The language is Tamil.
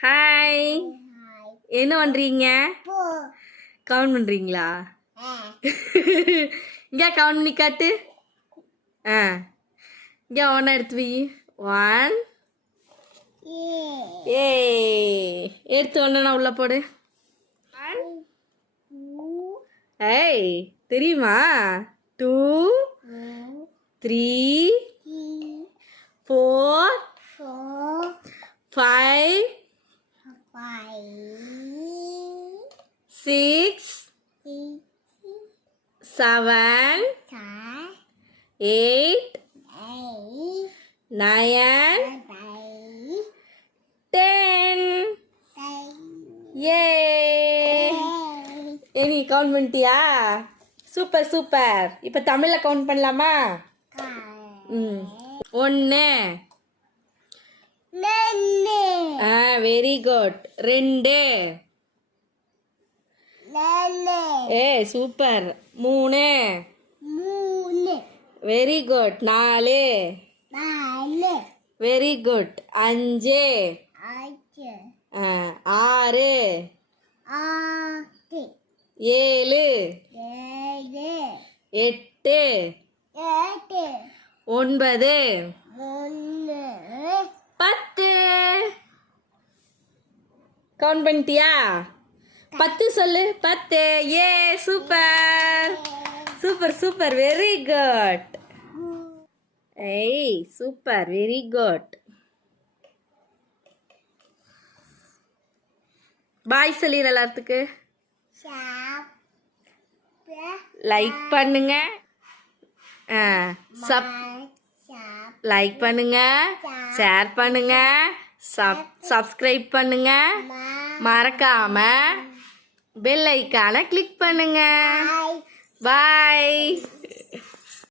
ஹாய் என்ன பண்ணுறீங்க கவுண்ட் பண்ணுறீங்களா இங்கே கவுண்ட் பண்ணி காட்டு. ஆ. இங்கே ஒன்றா எடுத்து வை. One A. எடுத்து ஒன்றா உள்ள போடு. ஏய். தெரியுமா? Two three four five six seven eight nine ten ஏ ஏ நீ கவுண்ட் பண்ணிட்டியா? சூப்பர் சூப்பர் இப்போ தமிழில் கவுண்ட் பண்ணலாமா? ம். ஒன்று ஆ வெரி குட் ரெண்டு. ஏ சூப்பர் மூணு. வெரி குட் நாலு. வெரி குட் அஞ்சு. ஆ, ஆறு. ஏழு. எட்டு. ஒன்பது பத்து கவுண்ட் பண்ணிட்டியா? பத்து சொல்லு. பத்து. ஏ super. Super super. Very good ஏய் சூப்பர். வெரி குட் பாய் சொல்லிடு எல்லாத்துக்கு. லைக் பண்ணுங்க. சப் லைக் பண்ணுங்க. ஷேர் பண்ணுங்க. சப் சப்ஸ்கிரைப் பண்ணுங்க. மறக்காம பெல் ஐக்கானை கிளிக் பண்ணுங்க. பாய்